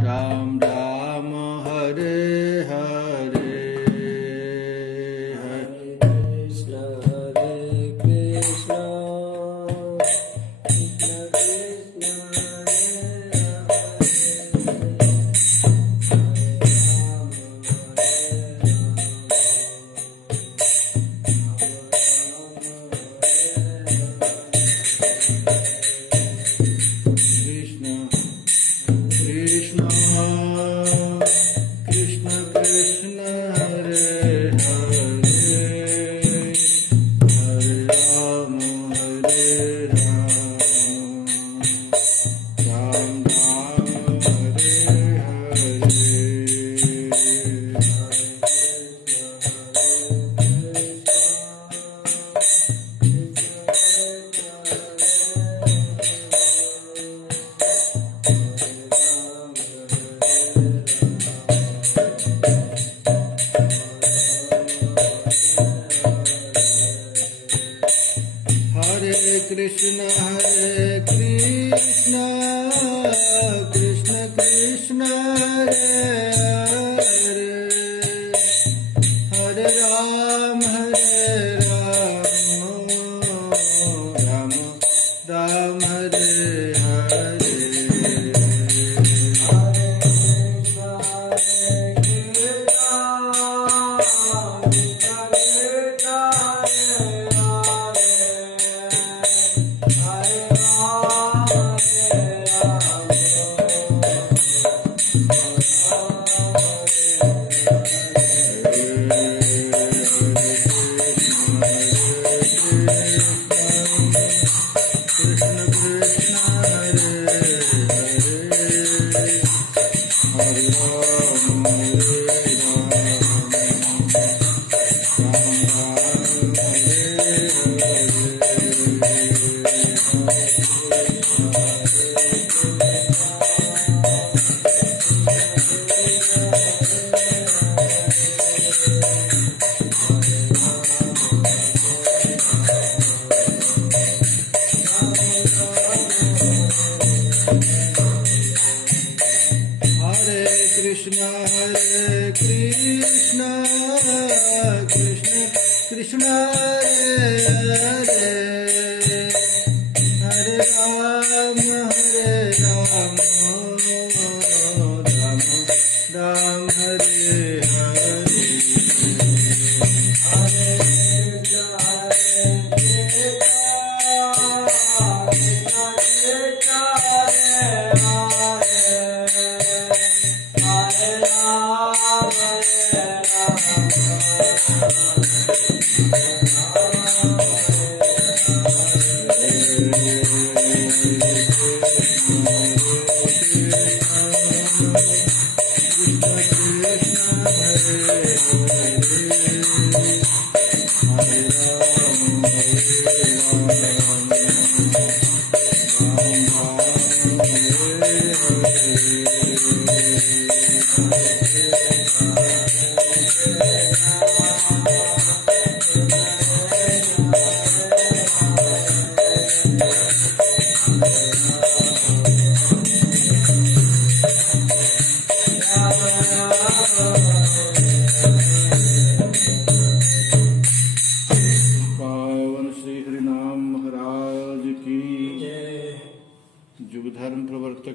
राम राम हरे हरे कृष्ण कृष्ण कृष्ण कृष्ण कृष्ण हरे कृष्ण कृष्ण कृष्ण हरे हरे हरे राम राम राम हरे हरे कृष्ण हरे हरे हरे राम राम राम हरे हरे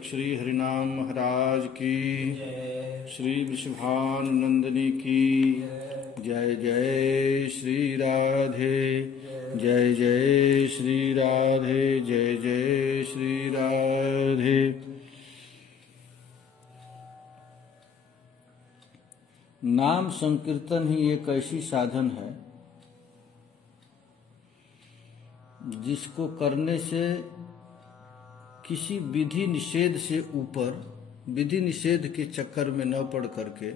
श्री हरिनाम महाराज की श्री वृषभानुनंदिनी की जय जय श्री राधे जय जय श्री राधे जय जय श्री राधे। नाम संकीर्तन ही एक ऐसी साधन है जिसको करने से किसी विधि निषेध से ऊपर विधि निषेध के चक्कर में न पड़ करके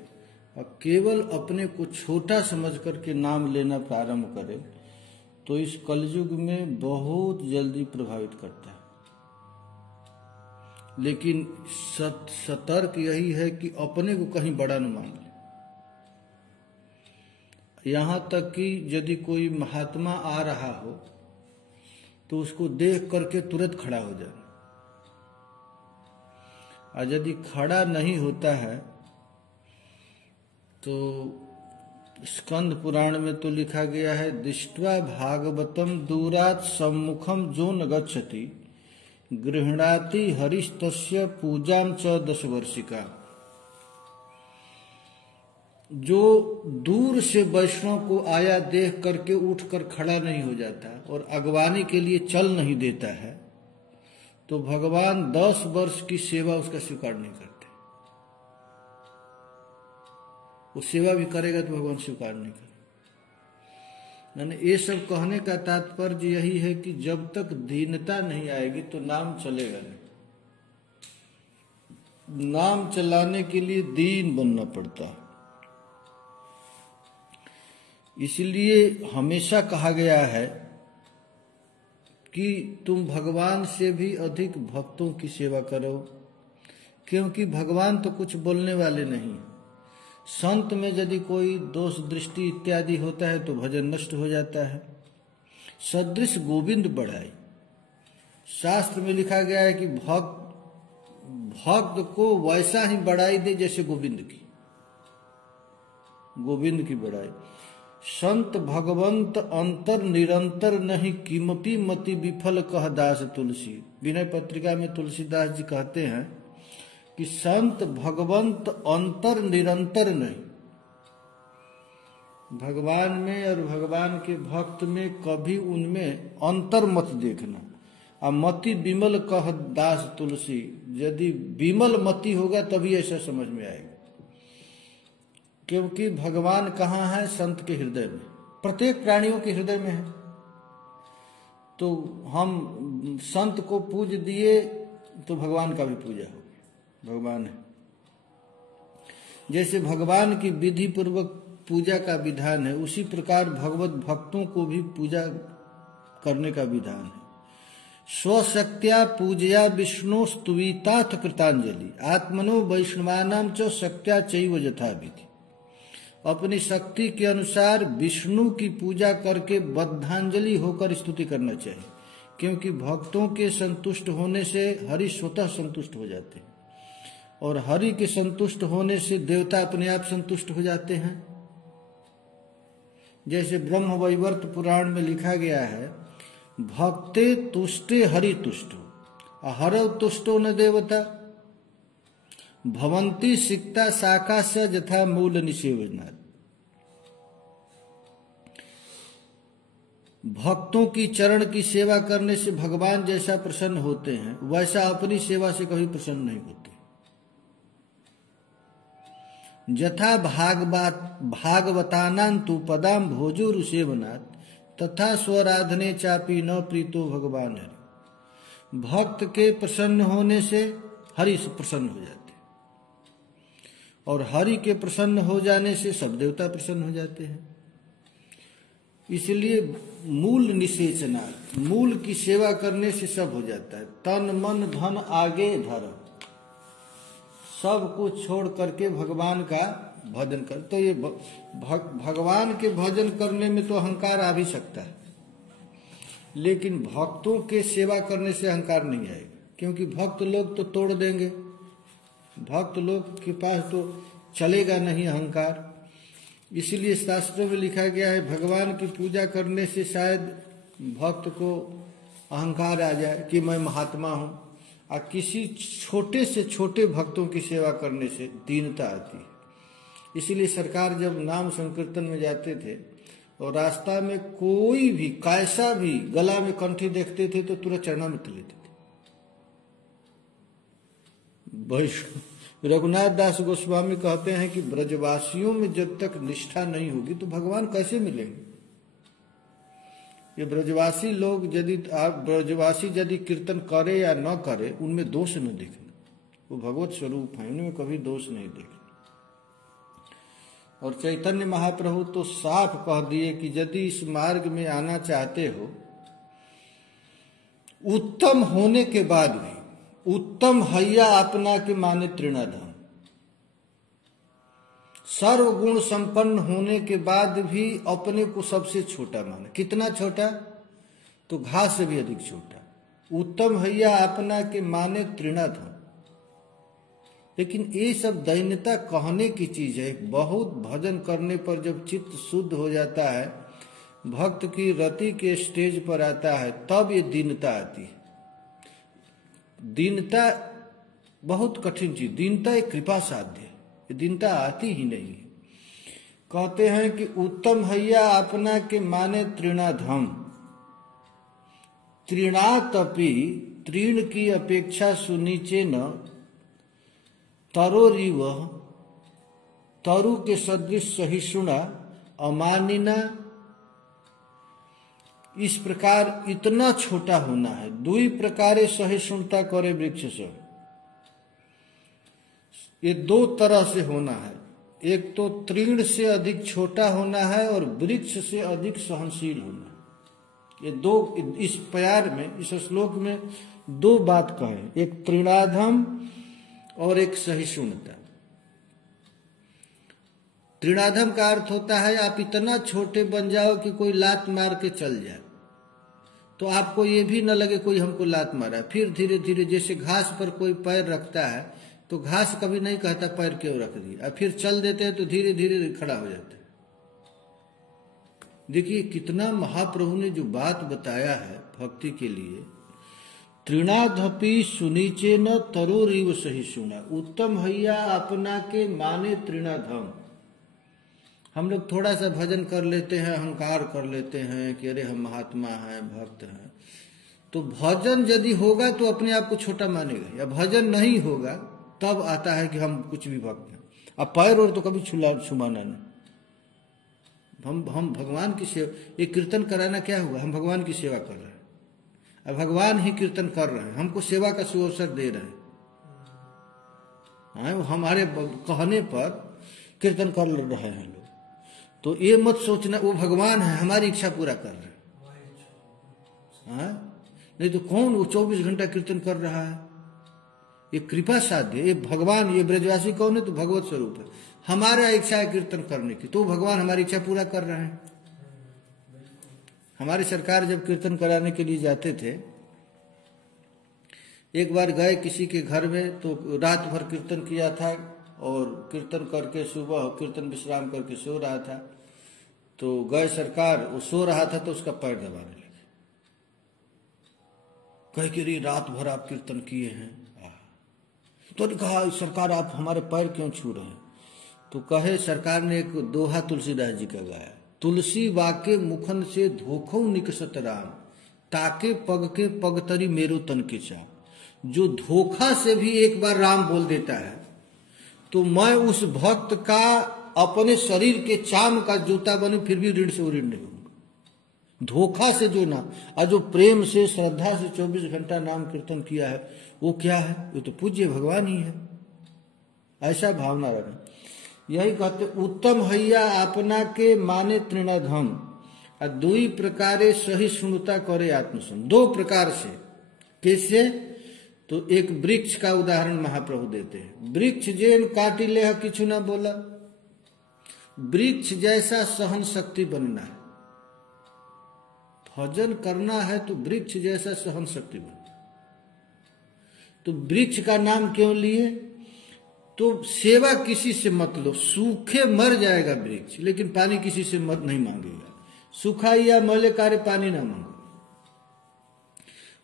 और केवल अपने को छोटा समझ करके नाम लेना प्रारंभ करे तो इस कलयुग में बहुत जल्दी प्रभावित करता है। लेकिन सतर्क यही है कि अपने को कहीं बड़ा न मान ले। यहाँ तक कि यदि कोई महात्मा आ रहा हो तो उसको देख करके तुरंत खड़ा हो जाए। और यदि खड़ा नहीं होता है तो स्कंद पुराण में तो लिखा गया है, दृष्ट्वा भागवतम दूरात सम्मुखम जो न गच्छति गृह्णाति हरिस्तस्य पूजाम च 10 वर्षिका। जो दूर से वैष्णव को आया देख करके उठकर खड़ा नहीं हो जाता और अगवानी के लिए चल नहीं देता है, तो भगवान 10 वर्ष की सेवा उसका स्वीकार नहीं करते। वो सेवा भी करेगा तो भगवान स्वीकार नहीं करेगा। यानी ये सब कहने का तात्पर्य यही है कि जब तक दीनता नहीं आएगी तो नाम चलेगा नहीं। नाम चलाने के लिए दीन बनना पड़ता है। इसलिए हमेशा कहा गया है कि तुम भगवान से भी अधिक भक्तों की सेवा करो, क्योंकि भगवान तो कुछ बोलने वाले नहीं। संत में यदि कोई दोष दृष्टि इत्यादि होता है तो भजन नष्ट हो जाता है। सदृश गोविंद बढ़ाई, शास्त्र में लिखा गया है कि भक्त को वैसा ही बढ़ाई दे जैसे गोविंद की बढ़ाई। संत भगवंत अंतर निरंतर नहीं किमपि मति विफल कह दास तुलसी। विनय पत्रिका में तुलसीदास जी कहते हैं कि संत भगवंत अंतर निरंतर नहीं, भगवान में और भगवान के भक्त में कभी उनमें अंतर मत देखना। और मति विमल कह दास तुलसी, यदि विमल मति होगा तभी ऐसा समझ में आएगा। क्योंकि भगवान कहाँ है? संत के हृदय में, प्रत्येक प्राणियों के हृदय में है। तो हम संत को पूज दिए तो भगवान का भी पूजा हो, भगवान है। जैसे भगवान की विधि पूर्वक पूजा का विधान है, उसी प्रकार भगवत भक्तों को भी पूजा करने का विधान है। स्वशक्त्या पूजया विष्णु स्तुविताथ कृतांजलि आत्मनो वैष्णवानाम च शक्त्या चैव यथाविधि। अपनी शक्ति के अनुसार विष्णु की पूजा करके बद्धांजलि होकर स्तुति करना चाहिए, क्योंकि भक्तों के संतुष्ट होने से हरि स्वतः संतुष्ट हो जाते हैं, और हरि के संतुष्ट होने से देवता अपने आप संतुष्ट हो जाते हैं। जैसे ब्रह्म वैवर्त पुराण में लिखा गया है, भक्ते तुष्टे हरि तुष्टो हरौ तुष्टो न देवता भवंती सिक्ता शाखा से यथा मूल निषेवनात्। भक्तों की चरण की सेवा करने से भगवान जैसा प्रसन्न होते हैं, वैसा अपनी सेवा से कभी प्रसन्न नहीं होते। यथा भागवतानां तु पदाम भोजोरु सेवनात् तथा स्वराधने चापी न प्रीतो भगवान हरि। भक्त के प्रसन्न होने से हरि प्रसन्न हो जाते, और हरि के प्रसन्न हो जाने से सब देवता प्रसन्न हो जाते हैं। इसलिए मूल निषेचना, मूल की सेवा करने से सब हो जाता है। तन मन धन आगे धर, सब कुछ छोड़ करके भगवान का भजन कर। तो ये भगवान के भजन करने में तो अहंकार आ भी सकता है, लेकिन भक्तों के सेवा करने से अहंकार नहीं आएगा, क्योंकि भक्त लोग तो तोड़ देंगे। भक्त लोग के पास तो चलेगा नहीं अहंकार। इसलिए शास्त्रों में लिखा गया है, भगवान की पूजा करने से शायद भक्त को अहंकार आ जाए कि मैं महात्मा हूं, और किसी छोटे से छोटे भक्तों की सेवा करने से दीनता आती है। इसीलिए सरकार जब नाम संकीर्तन में जाते थे और रास्ता में कोई भी कैसा भी गला में कंठी देखते थे तो तुरंत चरणामृत लेते थे। रघुनाथ दास गोस्वामी कहते हैं कि ब्रजवासियों में जब तक निष्ठा नहीं होगी तो भगवान कैसे मिलेंगे। ये ब्रजवासी लोग ब्रजवासी यदि कीर्तन करे या न करे, उनमें दोष न देखना। वो भगवत स्वरूप है, उनमें कभी दोष नहीं देखना। और चैतन्य महाप्रभु तो साफ कह दिए कि यदि इस मार्ग में आना चाहते हो, उत्तम होने के बाद भी उत्तम हैया अपना के माने तृणाधम, सर्वगुण संपन्न होने के बाद भी अपने को सबसे छोटा माने। कितना छोटा? तो घास से भी अधिक छोटा। उत्तम हैया अपना के माने तृणाधम, लेकिन ये सब दैन्यता कहने की चीज है। बहुत भजन करने पर जब चित्त शुद्ध हो जाता है, भक्त की रति के स्टेज पर आता है, तब ये दीनता आती है। दीनता बहुत कठिन चीज, दीनता एक कृपा साध्य है, ये दीनता आती ही नहीं है। कहते हैं कि उत्तम हैया अपना के माने तृणाधम, तृणातपि तृण की अपेक्षा सुनीचे न, तरोरिव तरु के सदृश सहिष्णुना अमानिना। इस प्रकार इतना छोटा होना है। दुई प्रकारे सहिष्णुता करे वृक्ष से, ये दो तरह से होना है। एक तो तृण से अधिक छोटा होना है और वृक्ष से अधिक सहनशील होना है। ये दो, इस प्यार में, इस श्लोक में दो बात कहे, एक तृणाधम और एक सहिष्णुता। तृणाधम का अर्थ होता है आप इतना छोटे बन जाओ कि कोई लात मार के चल जाए, तो आपको ये भी न लगे कोई हमको लात मारा। फिर धीरे धीरे, जैसे घास पर कोई पैर रखता है तो घास कभी नहीं कहता पैर क्यों रख दिया, फिर चल देते हैं तो धीरे धीरे खड़ा हो जाता है। देखिए कितना महाप्रभु ने जो बात बताया है भक्ति के लिए। तृणाधपि सुनीचे न तरोरिव सहिष्णुना, उत्तम हैया अपना के माने तृणाधम। हम लोग थोड़ा सा भजन कर लेते हैं, अहंकार कर लेते हैं कि अरे हम महात्मा हैं, भक्त हैं, तो भजन यदि होगा तो अपने आप को छोटा मानेगा, या भजन नहीं होगा तब आता है कि हम कुछ भी भक्त हैं। अब पैर और तो कभी छुमाना नहीं। हम भगवान की सेवा, ये कीर्तन कराना क्या हुआ, हम भगवान की सेवा कर रहे हैं। अब भगवान ही कीर्तन कर रहे हैं, हमको सेवा का सुअवसर दे रहे हैं, हमारे कहने पर कीर्तन कर रहे हैं लोग। तो ये मत सोचना वो भगवान है, हमारी इच्छा पूरा कर रहे हैं। नहीं तो कौन वो 24 घंटा कीर्तन कर रहा है, ये कृपा साध्य, ये भगवान, ये ब्रजवासी कौन है, तो भगवत स्वरूप है। हमारा इच्छा है कीर्तन करने की, तो भगवान हमारी इच्छा पूरा कर रहे हैं। हमारी सरकार जब कीर्तन कराने के लिए जाते थे, एक बार गए किसी के घर में, तो रात भर कीर्तन किया था और कीर्तन करके सुबह कीर्तन विश्राम करके सो रहा था। तो गए सरकार, वो सो रहा था तो उसका पैर दबाने लगे, कहे कि रे रात भर आप कीर्तन किए हैं। तो कहा सरकार आप हमारे पैर क्यों छू रहे हैं? तो कहे सरकार ने एक दोहा तुलसीदास जी का गाया, तुलसी वाके मुखन से धोखो निकसत राम, ताके पग के पगतरी मेरो तन के चाम। जो धोखा से भी एक बार राम बोल देता है तो मैं उस भक्त का अपने शरीर के चाम का जूता बने फिर भी ऋण से ऋण नहीं होऊंगा। धोखा से जो ना, और जो प्रेम से श्रद्धा से 24 घंटा नाम कीर्तन किया है, वो क्या है, वो तो पूज्य भगवान ही है। ऐसा भावना रखें। यही कहते उत्तम हैया अपना के माने तृणाधम, और दुई प्रकारे सहिष्णुता करे आत्मसम। दो प्रकार से, कैसे? तो एक वृक्ष का उदाहरण महाप्रभु देते हैं। वृक्ष जेन काटी ले किछु ना बोला, वृक्ष जैसा सहन शक्ति बनना है। भजन करना है तो वृक्ष जैसा सहन शक्ति बनना। तो वृक्ष का नाम क्यों लिए? तो सेवा किसी से मत लो, सूखे मर जाएगा वृक्ष, लेकिन पानी किसी से मत नहीं मांगेगा। सूखा या मले कार्य पानी ना मांगो,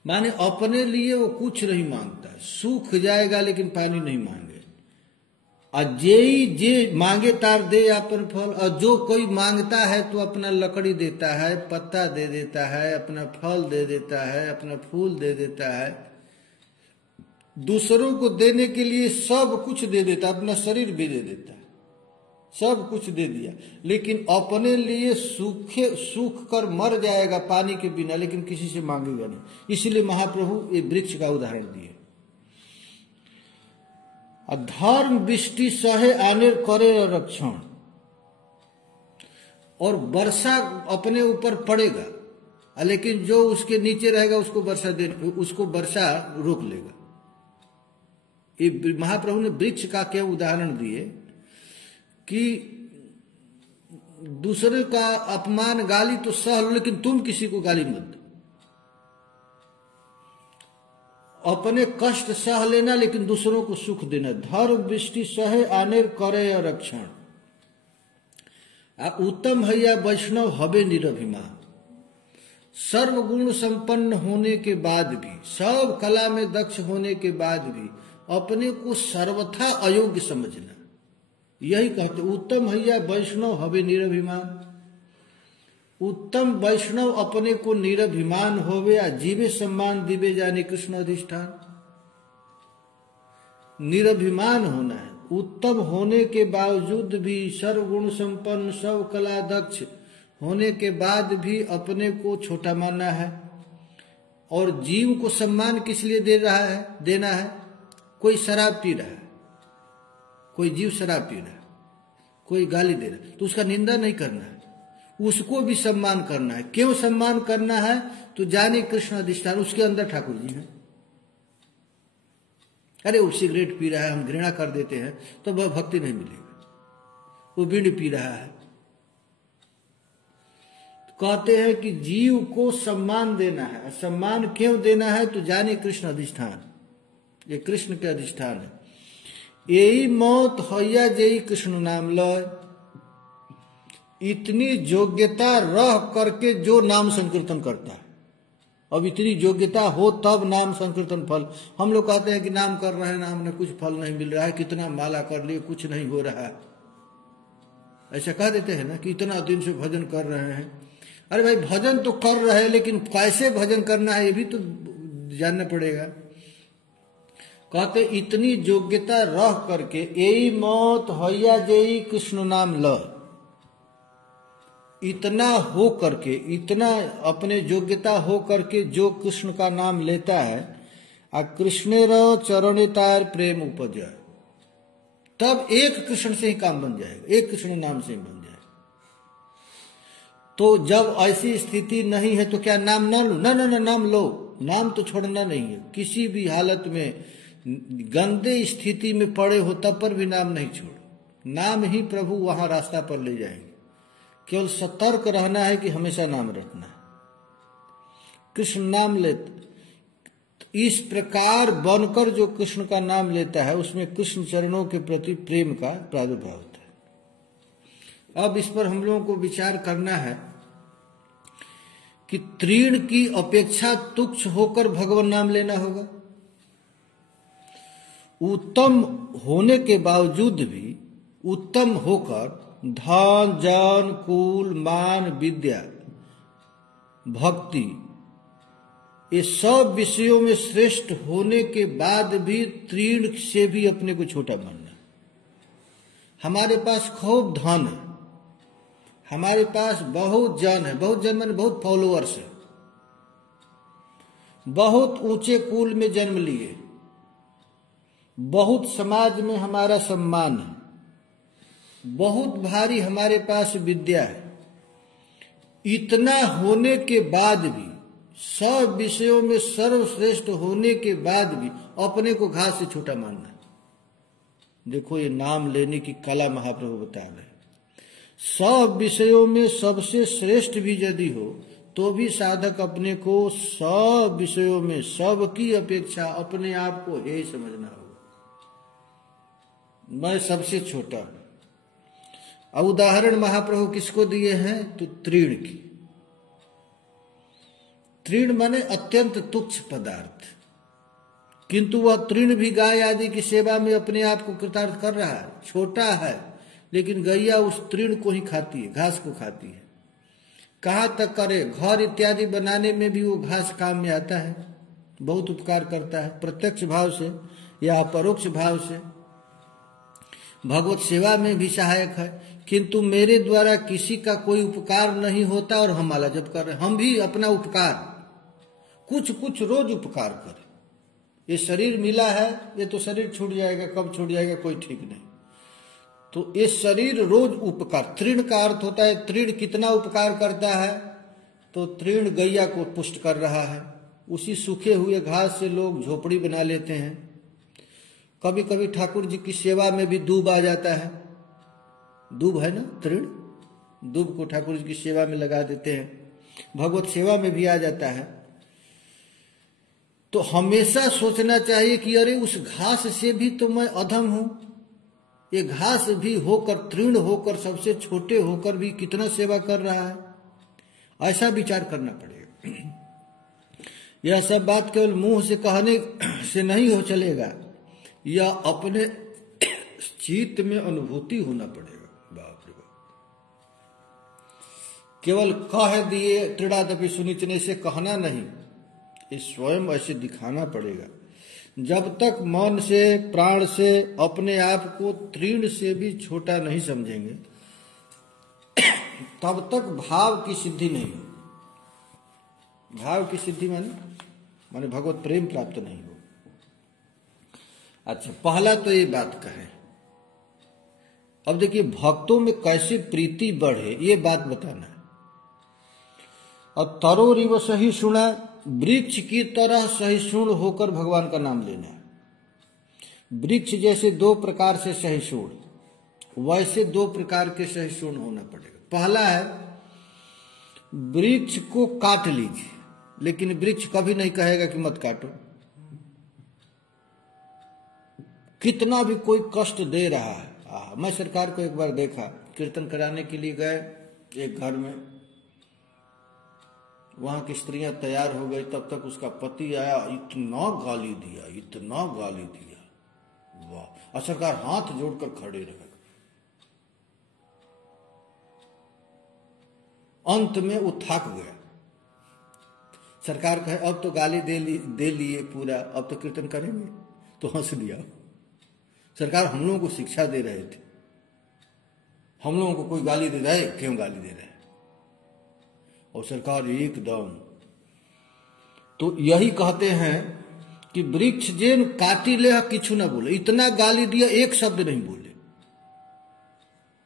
माने अपने लिए वो कुछ नहीं मांगता, सूख जाएगा लेकिन पानी नहीं मांगे। और जे मांगे तार दे अपन फल, और जो कोई मांगता है तो अपना लकड़ी देता है, पत्ता दे देता है, अपना फल दे देता है, अपना फूल दे देता है, दूसरों को देने के लिए सब कुछ दे देता है, अपना शरीर भी दे देता है, सब कुछ दे दिया, लेकिन अपने लिए सूख कर मर जाएगा पानी के बिना, लेकिन किसी से मांगेगा नहीं। इसलिए महाप्रभु ये वृक्ष का उदाहरण दिए। धर्म वृष्टि सहे आने करे रक्षण, और वर्षा अपने ऊपर पड़ेगा, लेकिन जो उसके नीचे रहेगा उसको वर्षा रोक लेगा। ये महाप्रभु ने वृक्ष का क्या उदाहरण दिए कि दूसरे का अपमान गाली तो सह लो, लेकिन तुम किसी को गाली मत दो। अपने कष्ट सह लेना लेकिन दूसरों को सुख देना। धर्म वृष्टि सहे आनेर करे रक्षण। उत्तम हैया वैष्णव हवे निरभिमान। सर्वगुण संपन्न होने के बाद भी, सब कला में दक्ष होने के बाद भी अपने को सर्वथा अयोग्य समझना, यही कहते उत्तम हैया वैष्णव हवे निरभिमान। उत्तम वैष्णव अपने को निरभिमान होवे या जीवे सम्मान दिवे जाने कृष्ण अधिष्ठान। निरभिमान होना है। उत्तम होने के बावजूद भी, सर्वगुण संपन्न सब कला दक्ष होने के बाद भी अपने को छोटा मानना है। और जीव को सम्मान किस लिए देना है? कोई शराब पी रहा है, कोई जीव शराब पी रहा है, कोई गाली दे रहा है, तो उसका निंदा नहीं करना है, उसको भी सम्मान करना है। क्यों सम्मान करना है? तो जाने कृष्ण अधिष्ठान, उसके अंदर ठाकुर जी हैं। अरे वो सिगरेट पी रहा है, हम घृणा कर देते हैं तो वह भक्ति नहीं मिलेगी। वो बीड़ी पी रहा है, कहते हैं कि जीव को सम्मान देना है। सम्मान क्यों देना है? तो जाने कृष्ण अधिष्ठान, ये कृष्ण के अधिष्ठान है। यही मौत हैया जय कृष्ण नाम लय। इतनी योग्यता रह करके जो नाम संकीर्तन करता है, अब इतनी योग्यता हो तब नाम संकीर्तन फल। हम लोग कहते हैं कि नाम कर रहे हैं, नाम में कुछ फल नहीं मिल रहा है, कितना माला कर लिए कुछ नहीं हो रहा है, ऐसा कह देते हैं ना कि इतना दिन से भजन कर रहे हैं। अरे भाई भजन तो कर रहे हैं, लेकिन कैसे भजन करना है ये भी तो जानना पड़ेगा। कहते इतनी योग्यता रह करके यही मौत हैया जय कृष्ण नाम ल। इतना हो करके, इतना अपने योग्यता हो करके जो कृष्ण का नाम लेता है, आ कृष्णेर चरणे तार प्रेम उपजय, तब एक कृष्ण से ही काम बन जाएगा, एक कृष्ण नाम से ही बन जाएगा। तो जब ऐसी स्थिति नहीं है तो क्या नाम ना लो? ना ना ना, नाम लो। नाम तो छोड़ना नहीं है। किसी भी हालत में गंदे स्थिति में पड़े हो तब पर भी नाम नहीं छोड़। नाम ही प्रभु वहां रास्ता पर ले जाएंगे। केवल सतर्क रहना है कि हमेशा नाम रखना है। कृष्ण नाम लेते इस प्रकार बनकर जो कृष्ण का नाम लेता है, उसमें कृष्ण चरणों के प्रति प्रेम का प्रादुर्भाव होता है। अब इस पर हम लोगों को विचार करना है कि तृण की अपेक्षा तुच्छ होकर भगवान नाम लेना होगा। उत्तम होने के बावजूद भी, उत्तम होकर धन जन कुल मान विद्या भक्ति ये सब विषयों में श्रेष्ठ होने के बाद भी तृण से भी अपने को छोटा मानना। हमारे पास खूब धन है, हमारे पास बहुत जन है, बहुत जन माने बहुत फॉलोअर्स है, बहुत ऊंचे कुल में जन्म लिए, बहुत समाज में हमारा सम्मान है, बहुत भारी हमारे पास विद्या है। इतना होने के बाद भी, सब विषयों में सर्वश्रेष्ठ होने के बाद भी अपने को घास से छोटा मानना। देखो ये नाम लेने की कला महाप्रभु बता रहे हैं। सब विषयों में सबसे श्रेष्ठ भी यदि हो तो भी साधक अपने को सब विषयों में सबकी अपेक्षा अपने आप को हे समझना होगा। मैं सबसे छोटा हूं। अब उदाहरण महाप्रभु किसको दिए हैं? तो तृण की। तृण माने अत्यंत तुच्छ पदार्थ, किंतु वह तृण भी गाय आदि की सेवा में अपने आप को कृतार्थ कर रहा है। छोटा है लेकिन गैया उस तृण को ही खाती है, घास को खाती है। कहाँ तक करे, घर इत्यादि बनाने में भी वो घास काम में आता है, बहुत उपकार करता है, प्रत्यक्ष भाव से या अपरोक्ष भाव से। भगवत सेवा में भी सहायक है। किंतु मेरे द्वारा किसी का कोई उपकार नहीं होता और हम माला जप कर रहे हैं। हम भी अपना उपकार कुछ कुछ रोज उपकार करें। ये शरीर मिला है, ये तो शरीर छूट जाएगा, कब छूट जाएगा कोई ठीक नहीं। तो ये शरीर रोज उपकार। तृण का अर्थ होता है, तृण कितना उपकार करता है? तो तृण गैया को पुष्ट कर रहा है। उसी सूखे हुए घास से लोग झोपड़ी बना लेते हैं। कभी कभी ठाकुर जी की सेवा में भी दूब आ जाता है। दूब है ना, तृण, दूब को ठाकुर जी की सेवा में लगा देते हैं। भगवत सेवा में भी आ जाता है। तो हमेशा सोचना चाहिए कि अरे उस घास से भी तो मैं अधम हूं, ये घास भी होकर, तृण होकर, सबसे छोटे होकर भी कितना सेवा कर रहा है, ऐसा विचार करना पड़ेगा। यह सब बात केवल मुंह से कहने से नहीं हो चलेगा, यह अपने चित्त में अनुभूति होना पड़ेगा। बाप रे बाप, केवल कह दिए तृणादपि सुनिचने से कहना नहीं, ये स्वयं ऐसे दिखाना पड़ेगा। जब तक मन से, प्राण से अपने आप को तृण से भी छोटा नहीं समझेंगे, तब तक भाव की सिद्धि नहीं होगी। भाव की सिद्धि माने भगवत प्रेम प्राप्त नहीं हो। अच्छा, पहला तो ये बात कहे। अब देखिए भक्तों में कैसे प्रीति बढ़े, ये बात बताना है। और तरोरिव सहिष्णुना, वृक्ष की तरह सहिष्णु होकर भगवान का नाम लेना है। वृक्ष जैसे दो प्रकार से सहिष्णु, वैसे दो प्रकार के सहिष्णु होना पड़ेगा। पहला है वृक्ष को काट लीजिए, लेकिन वृक्ष कभी नहीं कहेगा कि मत काटो। कितना भी कोई कष्ट दे रहा है, मैं सरकार को एक बार देखा, कीर्तन कराने के लिए गए एक घर में, वहां की स्त्रियां तैयार हो गई, तब तक उसका पति आया, इतना गाली दिया, इतना गाली दिया, वाह। और सरकार हाथ जोड़कर खड़े रहे। अंत में वो थक गया। सरकार कहे अब तो गाली दे लिए पूरा, अब तो कीर्तन करेंगे, तो हंस दिया। सरकार हम लोगों को शिक्षा दे रहे थे, हम लोगों को कोई गाली दे रहा है, क्यों गाली दे रहे हैं? और सरकार एकदम, तो यही कहते हैं कि वृक्ष जेन काटी ले किछु ना बोले, इतना गाली दिया, एक शब्द नहीं बोले।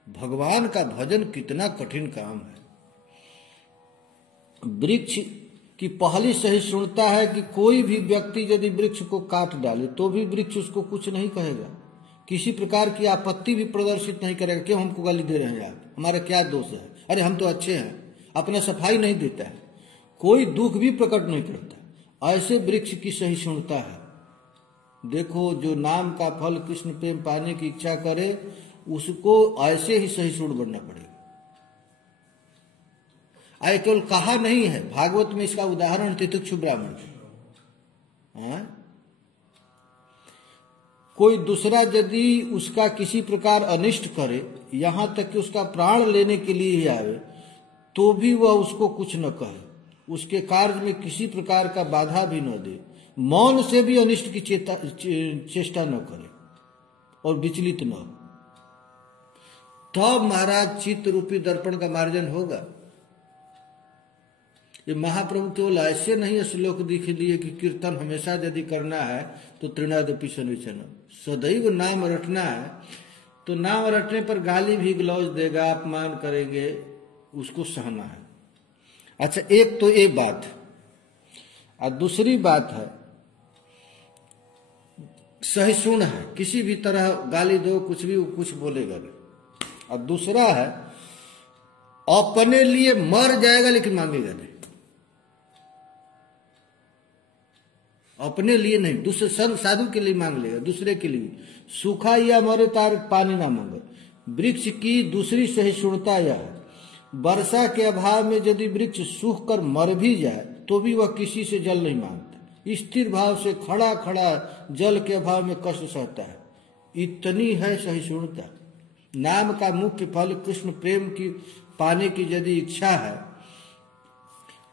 भगवान का भजन कितना कठिन काम है। वृक्ष की पहली सहिष्णुता है कि कोई भी व्यक्ति यदि वृक्ष को काट डाले तो भी वृक्ष उसको कुछ नहीं कहेगा, किसी प्रकार की आपत्ति भी प्रदर्शित नहीं करेगा। क्यों हमको गाली दे रहे हैं आप, हमारा क्या दोष है, अरे हम तो अच्छे हैं, अपना सफाई नहीं देता है, कोई दुख भी प्रकट नहीं करता। ऐसे वृक्ष की सहिष्णुता है। देखो, जो नाम का फल कृष्ण प्रेम पाने की इच्छा करे, उसको ऐसे ही सहिष्णु बनना पड़ेगा। आए केवल कहा नहीं है, भागवत में इसका उदाहरण तितिक्षु ब्राह्मण। कोई दूसरा यदि उसका किसी प्रकार अनिष्ट करे, यहां तक कि उसका प्राण लेने के लिए ही आवे, तो भी वह उसको कुछ न कहे, उसके कार्य में किसी प्रकार का बाधा भी न दे, मौन से भी अनिष्ट की चेष्टा न करे और विचलित न हो, तब महाराज चित्त रूपी दर्पण का मार्जन होगा। ये महाप्रभु केवल ऐसे नहीं श्लोक दिख दिए कि कीर्तन हमेशा यदि करना है तो तृणादपि सनिचन, सदैव नाम रटना है। तो नाम रटने पर गाली भी गलौज देगा, अपमान करेंगे, उसको सहना है। अच्छा, एक तो ये बात, और दूसरी बात है सहिष्णु है, किसी भी तरह गाली दो, कुछ भी, कुछ बोलेगा नहीं। और दूसरा है अपने लिए मर जाएगा लेकिन मांगेगा नहीं, अपने लिए नहीं, दूसरे संत साधु के लिए मांग लेगा, दूसरे के लिए। सूखा या मरे तार पानी ना मांगे। वृक्ष की दूसरी सहिष्णुता यह है, वर्षा के अभाव में यदि वृक्ष सूख कर मर भी जाए तो भी वह किसी से जल नहीं मांगता, स्थिर भाव से खड़ा खड़ा जल के अभाव में कष्ट सहता है। इतनी है सहिष्णुता। नाम का मुख्य फल कृष्ण प्रेम की पाने की यदि इच्छा है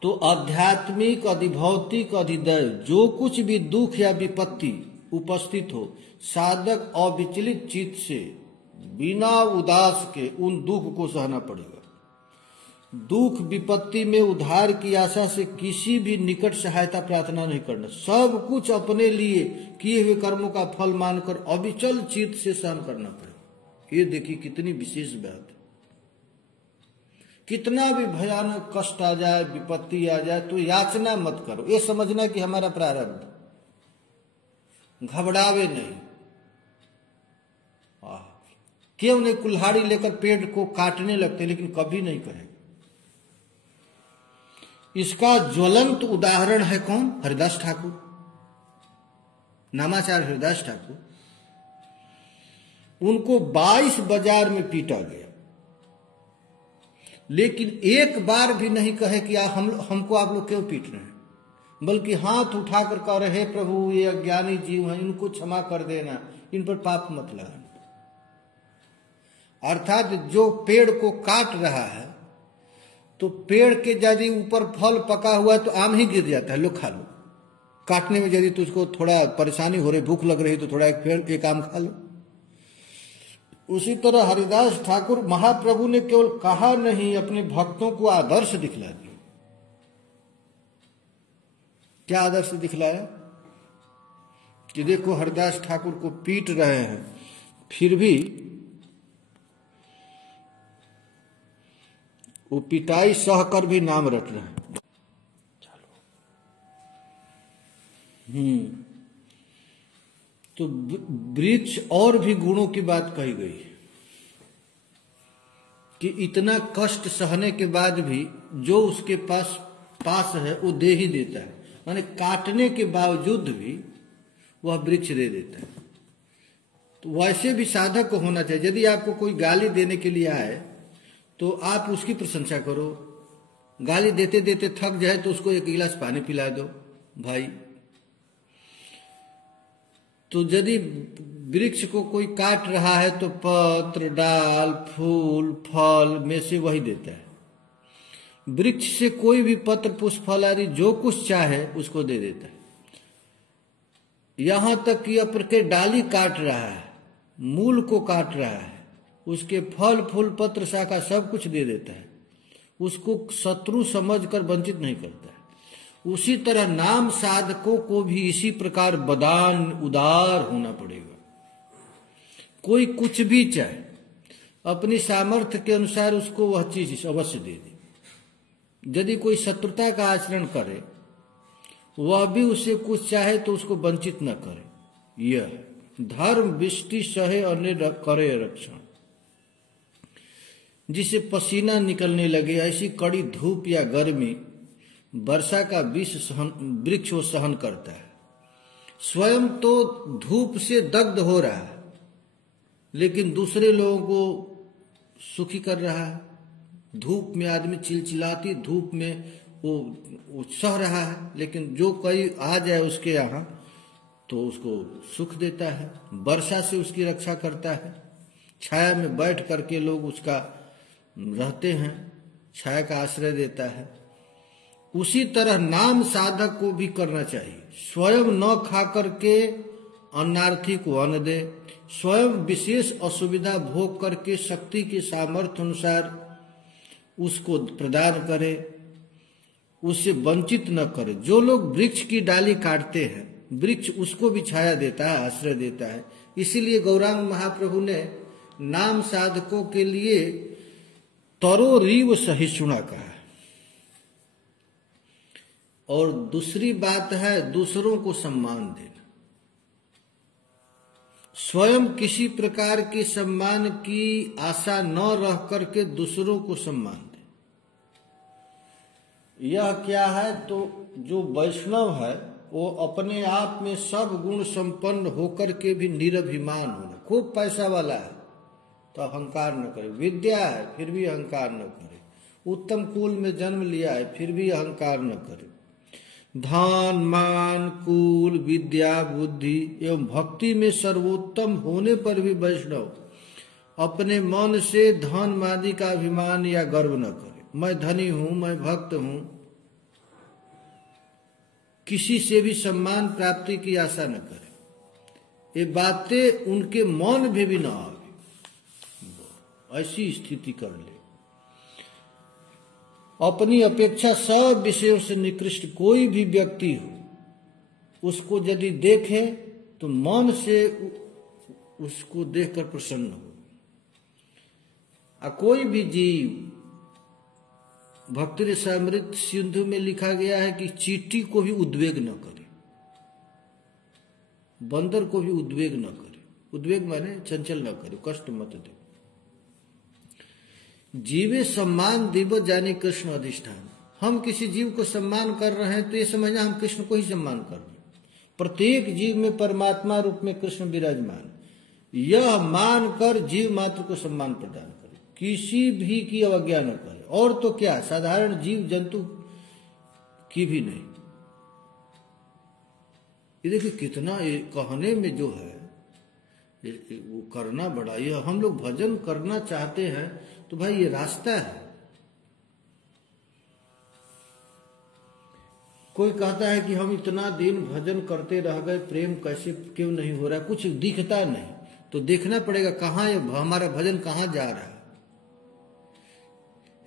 तो आध्यात्मिक, अधिभौतिक, अधिदैव जो कुछ भी दुख या विपत्ति उपस्थित हो, साधक अविचलित चित्त से बिना उदास के उन दुख को सहना पड़ेगा। दुख विपत्ति में उद्धार की आशा से किसी भी निकट सहायता प्रार्थना नहीं करना, सब कुछ अपने लिए किए हुए कर्मों का फल मानकर अविचल चित्त से सहन करना पड़ेगा। ये देखिए कितनी विशेष बात। कितना भी भयानक कष्ट आ जाए, विपत्ति आ जाए, तो याचना मत करो, ये समझना कि हमारा प्रारब्ध, घबरावे नहीं। क्यों नहीं कुल्हाड़ी लेकर पेड़ को काटने लगते, लेकिन कभी नहीं करेंगे। इसका ज्वलंत उदाहरण है कौन? हरिदास ठाकुर। नामाचार्य हरिदास ठाकुर, उनको 22 बाजार में पीटा गया, लेकिन एक बार भी नहीं कहे कि हमको आप लोग क्यों पीट रहे हैं, बल्कि हाथ उठाकर कह रहे हे प्रभु ये अज्ञानी जीव हैं, इनको क्षमा कर देना, इन पर पाप मत लगाना। अर्थात जो पेड़ को काट रहा है तो पेड़ के यदि ऊपर फल पका हुआ है तो आम ही गिर जाता है, लो खा लो। काटने में यदि तुझको थोड़ा परेशानी हो रही, भूख लग रही तो थोड़ा एक आम खा लो। उसी तरह हरिदास ठाकुर महाप्रभु ने केवल कहा नहीं, अपने भक्तों को आदर्श दिखला दिया। क्या आदर्श दिखलाया कि देखो हरिदास ठाकुर को पीट रहे हैं, फिर भी वो पिटाई सहकर भी नाम रट रहे हैं। तो वृक्ष और भी गुणों की बात कही गई कि इतना कष्ट सहने के बाद भी जो उसके पास है वो दे ही देता है, माने काटने के बावजूद भी वह वृक्ष दे देता है। तो वैसे भी साधक को होना चाहिए। यदि आपको कोई गाली देने के लिए आए तो आप उसकी प्रशंसा करो, गाली देते देते थक जाए तो उसको एक गिलास पानी पिला दो भाई। तो यदि वृक्ष को कोई काट रहा है तो पत्र, डाल, फूल, फल में से वही देता है। वृक्ष से कोई भी पत्र, पुष्प, फल आदि जो कुछ चाहे उसको दे देता है। यहां तक कि अपने के डाली काट रहा है, मूल को काट रहा है, उसके फल, फूल, पत्र, शाखा सब कुछ दे देता है, उसको शत्रु समझकर वंचित नहीं करता है। उसी तरह नाम साधकों को भी इसी प्रकार बदान, उदार होना पड़ेगा। कोई कुछ भी चाहे, अपनी सामर्थ्य के अनुसार उसको वह चीज अवश्य दे दे। यदि कोई शत्रुता का आचरण करे, वह भी उससे कुछ चाहे तो उसको वंचित न करे। यह धर्म विष्टि सहे अन्य करे रक्षण। जिसे पसीना निकलने लगे, ऐसी कड़ी धूप या गर्मी, वर्षा का वृक्ष वो सहन करता है। स्वयं तो धूप से दग्ध हो रहा है, लेकिन दूसरे लोगों को सुखी कर रहा है। धूप में आदमी चिलचिलाती धूप में वो सह रहा है, लेकिन जो कोई आ जाए उसके यहाँ तो उसको सुख देता है। वर्षा से उसकी रक्षा करता है, छाया में बैठ करके लोग उसका रहते हैं, छाया का आश्रय देता है। उसी तरह नाम साधक को भी करना चाहिए। स्वयं न खा करके अन्नार्थी को अन्न दे, स्वयं विशेष असुविधा भोग करके शक्ति के सामर्थ्य अनुसार उसको प्रदान करे, उससे वंचित न करे। जो लोग वृक्ष की डाली काटते हैं, वृक्ष उसको भी छाया देता है, आश्रय देता है। इसीलिए गौरांग महाप्रभु ने नाम साधकों के लिए तरो रीव सहिष्णुना कहा। और दूसरी बात है दूसरों को सम्मान देना। स्वयं किसी प्रकार के सम्मान की आशा न रह करके दूसरों को सम्मान दे। यह क्या है, तो जो वैष्णव है वो अपने आप में सब गुण संपन्न होकर के भी निरभिमान होना। खूब पैसा वाला है तो अहंकार न करे, विद्या है फिर भी अहंकार न करे, उत्तम कुल में जन्म लिया है फिर भी अहंकार न करे। धन, मान, कुल, विद्या, बुद्धि एवं भक्ति में सर्वोत्तम होने पर भी वैष्णव अपने मन से धन मादि का अभिमान या गर्व न करे। मैं धनी हूं, मैं भक्त हूं, किसी से भी सम्मान प्राप्ति की आशा न करे। ये बातें उनके मन में भी न आवे, ऐसी स्थिति कर ले। अपनी अपेक्षा सब विषयों से निकृष्ट कोई भी व्यक्ति हो, उसको यदि देखे तो मन से उसको देखकर प्रसन्न हो। कोई भी जीव, भक्ति रसामृत सिंधु में लिखा गया है कि चींटी को भी उद्वेग न करे, बंदर को भी उद्वेग न करे। उद्वेग माने चंचल न करे, कष्ट मत दे। जीवे सम्मान दिव जाने कृष्ण अधिष्ठान। हम किसी जीव को सम्मान कर रहे हैं तो ये समझना हम कृष्ण को ही सम्मान कर रहे हैं। प्रत्येक जीव में परमात्मा रूप में कृष्ण विराजमान, यह मानकर जीव मात्र को सम्मान प्रदान करे, किसी भी की अवज्ञा न करे, और तो क्या साधारण जीव जंतु की भी नहीं। ये देखिए कितना ये कहने में जो है वो करना बड़ा, ये हम लोग भजन करना चाहते हैं तो भाई ये रास्ता है। कोई कहता है कि हम इतना दिन भजन करते रह गए, प्रेम कैसे क्यों नहीं हो रहा, कुछ दिखता नहीं, तो देखना पड़ेगा कहाँ हमारा भजन कहाँ जा रहा है।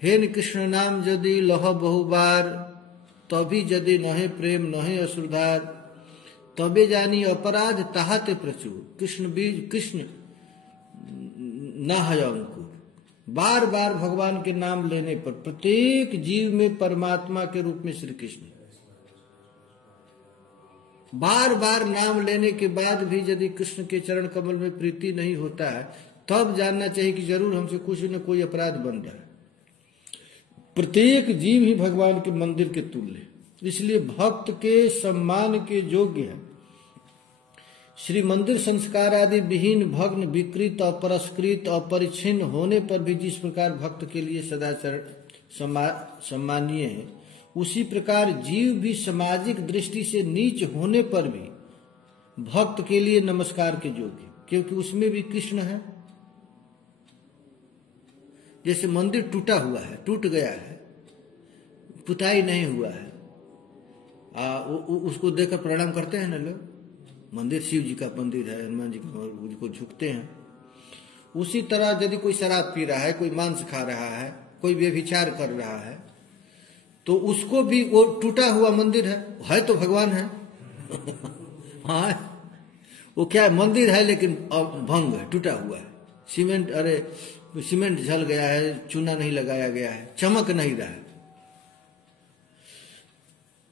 हे न कृष्ण नाम यदि लह बहुबार, तभी यदि नहे प्रेम नहे असुधार, तबे जानी अपराध ताहते प्रचुर, कृष्ण बीज कृष्ण न है अंकुर। बार बार भगवान के नाम लेने पर प्रत्येक जीव में परमात्मा के रूप में श्री कृष्ण, बार बार नाम लेने के बाद भी यदि कृष्ण के चरण कमल में प्रीति नहीं होता है, तब जानना चाहिए कि जरूर हमसे कुछ न कोई अपराध बन रहा है। प्रत्येक जीव ही भगवान के मंदिर के तुल्य है, इसलिए भक्त के सम्मान के योग्य है। श्री मंदिर संस्कार आदि विहीन भग्न विकृत अपरस्कृत अपरिच्छिन्न होने पर भी जिस प्रकार भक्त के लिए सदाचरण सम्मानीय है, उसी प्रकार जीव भी सामाजिक दृष्टि से नीच होने पर भी भक्त के लिए नमस्कार के योग्य, क्योंकि उसमें भी कृष्ण है। जैसे मंदिर टूटा हुआ है, टूट गया है, पुताई नहीं हुआ है, उसको देखकर प्रणाम करते हैं ना लोग। मंदिर शिव जी का मंदिर है, हनुमान जी का, उसको झुकते हैं। उसी तरह यदि कोई शराब पी रहा है, कोई मांस खा रहा है, कोई व्यभिचार कर रहा है, तो उसको भी वो टूटा हुआ मंदिर है तो भगवान है। हाँ, वो क्या है, मंदिर है लेकिन भंग है, टूटा हुआ है। सीमेंट, अरे सीमेंट जल गया है, चूना नहीं लगाया गया है, चमक नहीं रहा है।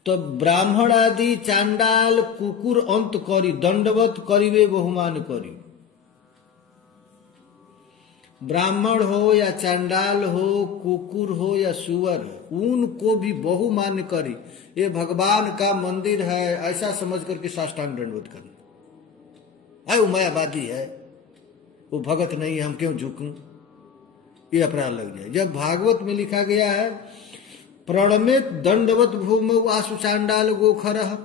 तो ब्राह्मण आदि चांडाल कुकुर अंत करी, दंडवत करीबे बहुमान करी। ब्राह्मण हो या चांडाल हो, कुकुर हो या सुअर हो, उनको भी बहुमान्य करी। ये भगवान का मंदिर है ऐसा समझ करके साष्टांग दंडवत करना, वो मायावादी है, वो भगत नहीं है, हम क्यों झुकूं, ये अपराध लग जाए। जब भागवत में लिखा गया है प्रणमेत दंडवत भूमौ आसु चांडाल गोखरः,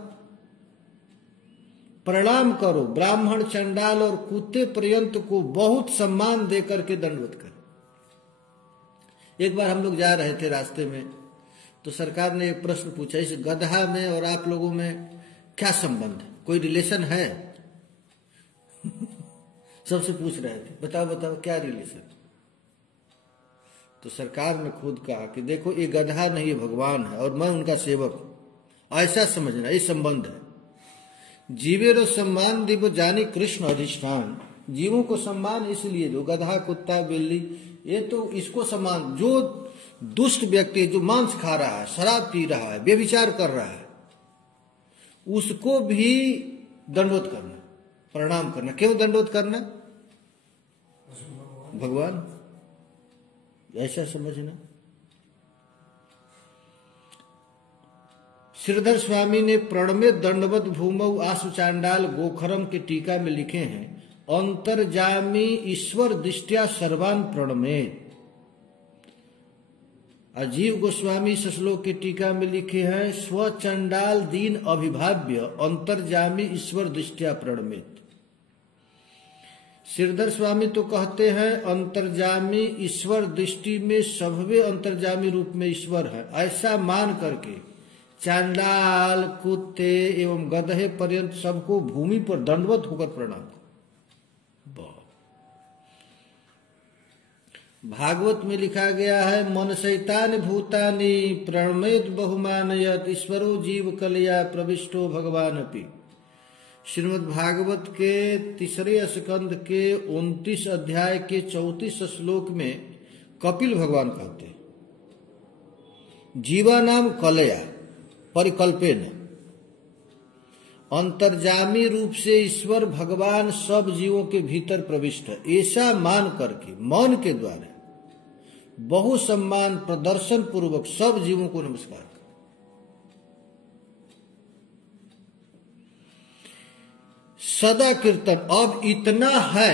प्रणाम करो ब्राह्मण चंडाल और कुत्ते पर्यंत को बहुत सम्मान देकर के दंडवत करो। एक बार हम लोग जा रहे थे रास्ते में, तो सरकार ने एक प्रश्न पूछा, इस गधा में और आप लोगों में क्या संबंध है, कोई रिलेशन है? सबसे पूछ रहे थे, बताओ बताओ क्या रिलेशन। तो सरकार ने खुद कहा कि देखो ये गधा नहीं, ये भगवान है और मैं उनका सेवक हूं, ऐसा समझना, ये संबंध है। जीवेरो सम्मान दिव जानी कृष्ण अधिष्ठान, जीवों को सम्मान इसलिए, जो गधा कुत्ता बिल्ली, ये तो इसको सम्मान, जो दुष्ट व्यक्ति जो मांस खा रहा है, शराब पी रहा है, व्यभिचार कर रहा है, उसको भी दंडवत करना, प्रणाम करना। क्यों दंडवत करना? भगवान, ऐसा समझना। श्रीधर स्वामी ने प्रणमेत दंडवत भूमौ आसु चांडाल गोखरम के टीका में लिखे हैं, अंतर्जामी ईश्वर दृष्टिया सर्वान प्रणमेत। अजीव गोस्वामी इस श्लोक के टीका में लिखे हैं, स्व चंडाल दीन अभिभाव्य अंतर्जामी ईश्वर दृष्टिया प्रणमेत। श्रीधर स्वामी तो कहते हैं अंतर्जामी ईश्वर दृष्टि में सभवे अंतर्जामी रूप में ईश्वर है, ऐसा मान करके चांडाल कुत्ते एवं गधे पर्यंत सबको भूमि पर दंडवत होकर प्रणाम करो। भागवत में लिखा गया है, मन शैतान भूतानि प्रणमेत बहुमानयत ईश्वरो जीव कलया प्रविष्टो भगवान अपि। श्रीमद् भागवत के तीसरे स्कंद के 29 अध्याय के 34 श्लोक में कपिल भगवान कहते हैं, जीवानाम कलया परिकल्पेन, अंतर्जामी रूप से ईश्वर भगवान सब जीवों के भीतर प्रविष्ट है, ऐसा मान करके मौन के द्वारा बहु सम्मान प्रदर्शन पूर्वक सब जीवों को नमस्कार कर। सदा कीर्तन, अब इतना है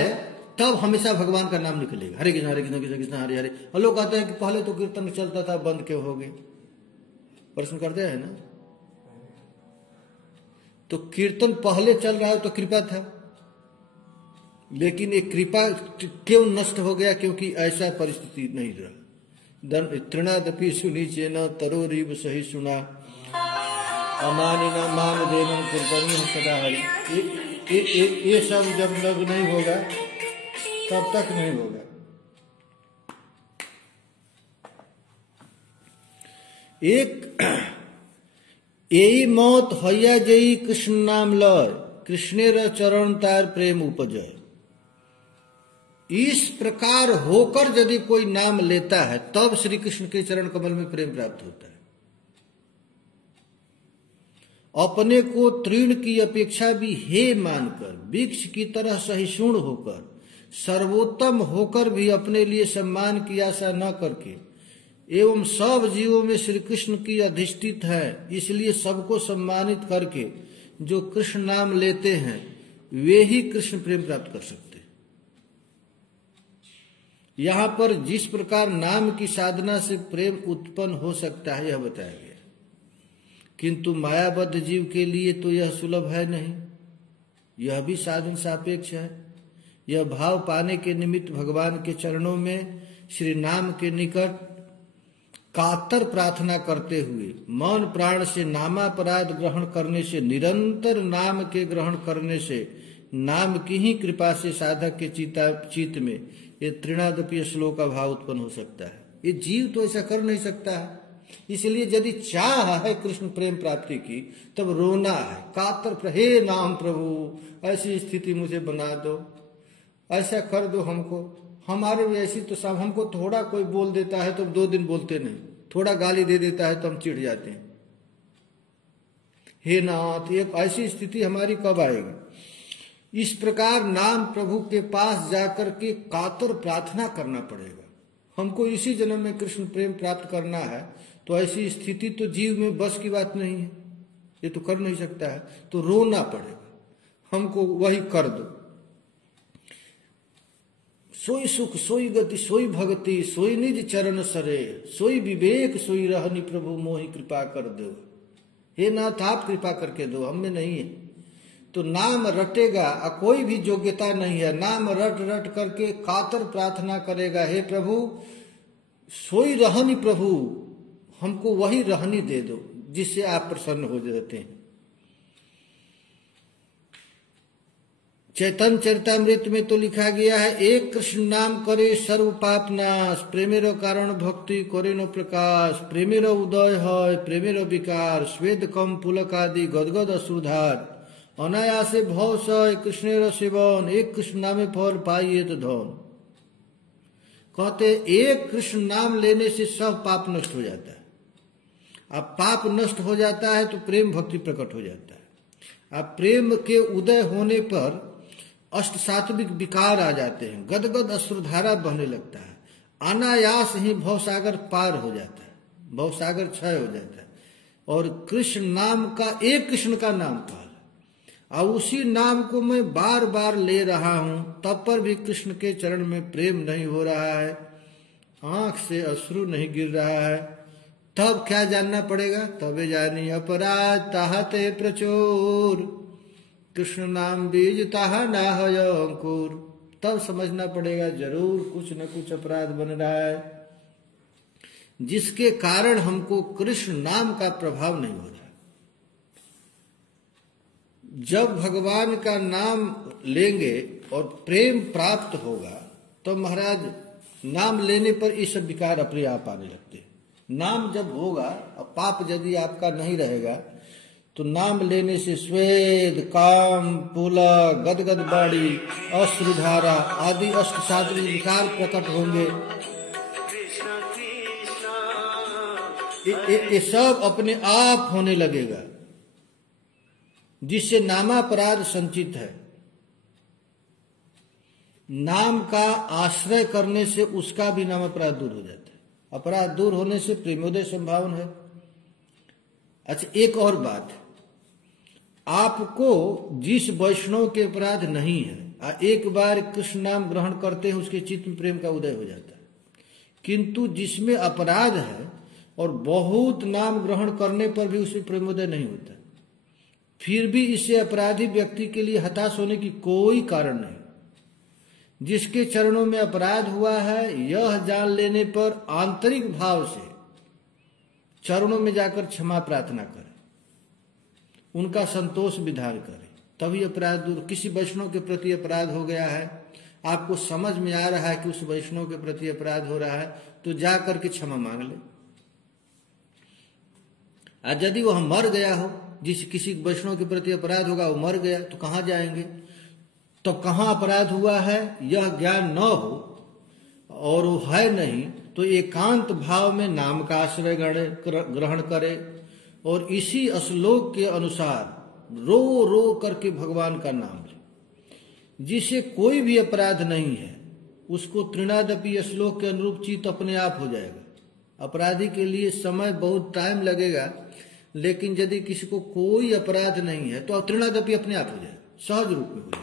तब हमेशा भगवान का नाम निकलेगा। हरे कृष्ण कृष्ण कृष्ण हरे हरे। और लोग कहते हैं कि पहले तो कीर्तन चलता था, बंद क्यों हो गए? प्रश्न करते हैं ना। तो कीर्तन पहले चल रहा है तो कृपा था, लेकिन ये कृपा क्यों नष्ट हो गया? क्योंकि ऐसा परिस्थिति नहीं रहा। तृणादपि सुनी चेन तरो रीव सही सुना, अमानी न मान देन कीर्तनी सदा हरि। ये सब जब लग नहीं होगा तब तक नहीं होगा। एक यही मौत हैया जई कृष्ण नाम लय, कृष्णेर चरण तार प्रेम उपजय। इस प्रकार होकर यदि कोई नाम लेता है तब श्री कृष्ण के चरण कमल में प्रेम प्राप्त होता है। अपने को तृण की अपेक्षा भी हे मानकर, वृक्ष की तरह सहिष्णु होकर, सर्वोत्तम होकर भी अपने लिए सम्मान की आशा न करके, एवं सब जीवों में श्री कृष्ण की अधिष्ठित है, इसलिए सबको सम्मानित करके जो कृष्ण नाम लेते हैं वे ही कृष्ण प्रेम प्राप्त कर सकते हैं। यहाँ पर जिस प्रकार नाम की साधना से प्रेम उत्पन्न हो सकता है यह बताया गया, किंतु मायाबद्ध जीव के लिए तो यह सुलभ है नहीं। यह भी साधन सापेक्ष है। यह भाव पाने के निमित्त भगवान के चरणों में श्री नाम के निकट कातर प्रार्थना करते हुए मौन प्राण से नामापराध ग्रहण करने से, निरंतर नाम के ग्रहण करने से, नाम की ही कृपा से साधक के चित्त में ये तृणादपीय श्लोक का भाव उत्पन्न हो सकता है। ये जीव तो ऐसा कर नहीं सकता है। इसलिए यदि चाह है कृष्ण प्रेम प्राप्ति की तब रोना है कातर, हे नाम प्रभु ऐसी स्थिति मुझे बना दो, ऐसा कर दो हमको। हमारे भी ऐसी तो सब, हमको थोड़ा कोई बोल देता है तो 2 दिन बोलते नहीं, थोड़ा गाली दे देता है तो हम चिढ़ जाते हैं। हे नाथ, एक ऐसी स्थिति हमारी कब आएगी? इस प्रकार नाम प्रभु के पास जाकर के कातर प्रार्थना करना पड़ेगा। हमको इसी जन्म में कृष्ण प्रेम प्राप्त करना है, तो ऐसी स्थिति तो जीव में बस की बात नहीं है, ये तो कर नहीं सकता है। तो रोना पड़ेगा, हमको वही कर दो। सोई सुख सोई गति सोई भक्ति, सोई निज चरण सरे, सोई विवेक सोई रहनी प्रभु मोहि कृपा कर दो। हे नाथ, आप कृपा करके दो, हम में नहीं है। तो नाम रटेगा, कोई भी योग्यता नहीं है, नाम रट रट करके कातर प्रार्थना करेगा, हे प्रभु सोई रहनी प्रभु, हमको वही रहनी दे दो जिससे आप प्रसन्न हो जाते हैं। चैतन्य चरितामृत में तो लिखा गया है, एक कृष्ण नाम करे सर्व पाप नाश, प्रेमेरो कारण भक्ति करे नो प्रकाश, प्रेमेरो उदय है प्रेमेरो विकार, स्वेद कम पुलक आदि गदगद अश्रुधार, अनायासे भव सय कृष्णेर सेवन, एक कृष्ण नामे फल पाइए तो धन। कहते एक कृष्ण नाम लेने से सब पाप नष्ट हो जाता है। अब पाप नष्ट हो जाता है तो प्रेम भक्ति प्रकट हो जाता है। अब प्रेम के उदय होने पर अष्ट सात्विक विकार आ जाते हैं, गदगद अश्रुधारा बहने लगता है, अनायास ही भवसागर पार हो जाता है, भवसागर क्षय हो जाता है। और कृष्ण नाम का, एक कृष्ण का नाम काल, और उसी नाम को मैं बार बार ले रहा हूं, तब पर भी कृष्ण के चरण में प्रेम नहीं हो रहा है, आंख से अश्रु नहीं गिर रहा है, तब क्या जानना पड़ेगा? तबे जानी अपराध ताहते प्रचुर, कृष्ण नाम बीज ताहा ना है अंकुर। तब समझना पड़ेगा जरूर कुछ न कुछ अपराध बन रहा है, जिसके कारण हमको कृष्ण नाम का प्रभाव नहीं हो रहा। जब भगवान का नाम लेंगे और प्रेम प्राप्त होगा तो महाराज नाम लेने पर ये सब विकार अपने आप आने लगते हैं। नाम जब होगा और पाप यदि आपका नहीं रहेगा तो नाम लेने से स्वेद काम पुला गदगद बाड़ी अश्रुधारा आदि अष्ट सात्विक विकार प्रकट होंगे। ये सब अपने आप होने लगेगा, जिससे नामापराध संचित है। नाम का आश्रय करने से उसका भी नामापराध दूर हो जाता है, अपराध दूर होने से प्रेमोदय संभावना है। अच्छा, एक और बात, आपको जिस वैष्णव के अपराध नहीं है, एक बार कृष्ण नाम ग्रहण करते हैं उसके चित्त में प्रेम का उदय हो जाता है, किंतु जिसमें अपराध है और बहुत नाम ग्रहण करने पर भी उसमें प्रेमोदय नहीं होता, फिर भी इससे अपराधी व्यक्ति के लिए हताश होने की कोई कारण नहीं। जिसके चरणों में अपराध हुआ है यह जान लेने पर आंतरिक भाव से चरणों में जाकर क्षमा प्रार्थना करे, उनका संतोष विधान करे, तभी अपराध दूर। किसी वैष्णव के प्रति अपराध हो गया है, आपको समझ में आ रहा है कि उस वैष्णव के प्रति अपराध हो रहा है, तो जा करके क्षमा मांग ले। आज यदि वह मर गया हो, जिस किसी वैष्णव के प्रति अपराध होगा वो मर गया, तो कहाँ जाएंगे? तो कहाँ अपराध हुआ है यह ज्ञान न हो और वो है नहीं, तो एकांत भाव में नाम का आश्रय ग्रहण करे और इसी श्लोक के अनुसार रो रो करके भगवान का नाम ले। जिसे कोई भी अपराध नहीं है उसको तृणादपि श्लोक के अनुरूप चित्त अपने आप हो जाएगा। अपराधी के लिए समय बहुत टाइम लगेगा, लेकिन यदि किसी को कोई अपराध नहीं है तो तृणादपि अपने आप हो जाएगा, सहज रूप में हो जाएगा।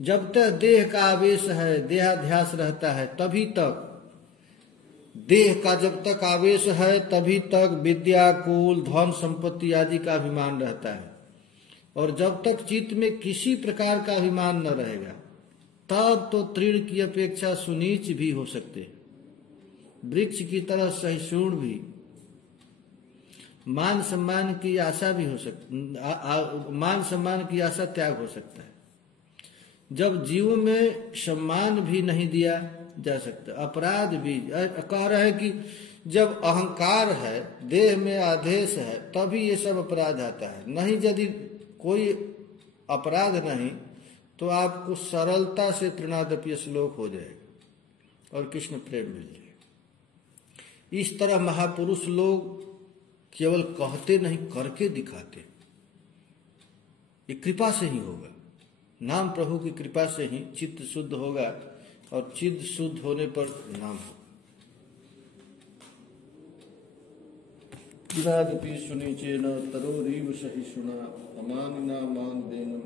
जब तक देह का आवेश है, देहाध्यास रहता है, तभी तक देह का जब तक आवेश है तभी तक विद्या, कुल, धन, संपत्ति आदि का अभिमान रहता है, और जब तक चित्त में किसी प्रकार का अभिमान न रहेगा तब तो तृण की अपेक्षा सुनीच भी हो सकते, वृक्ष की तरह सहिष्णु भी, मान सम्मान की आशा भी हो सकती, मान सम्मान की आशा त्याग हो सकता है। जब जीव में सम्मान भी नहीं दिया जा सकता, अपराध भी कह रहे हैं कि जब अहंकार है, देह में आदेश है, तभी ये सब अपराध आता है। नहीं यदि कोई अपराध नहीं तो आपको सरलता से तृणादपि श्लोक हो जाएगा और कृष्ण प्रेम मिल जाएगा। इस तरह महापुरुष लोग केवल कहते नहीं करके दिखाते। ये कृपा से ही होगा, नाम प्रभु की कृपा से ही चित्त शुद्ध होगा और चित्त शुद्ध होने पर नाम होगा। तृणादपि सुनिचेन तरोरीव सहिष्णुना अमानिना मान देनम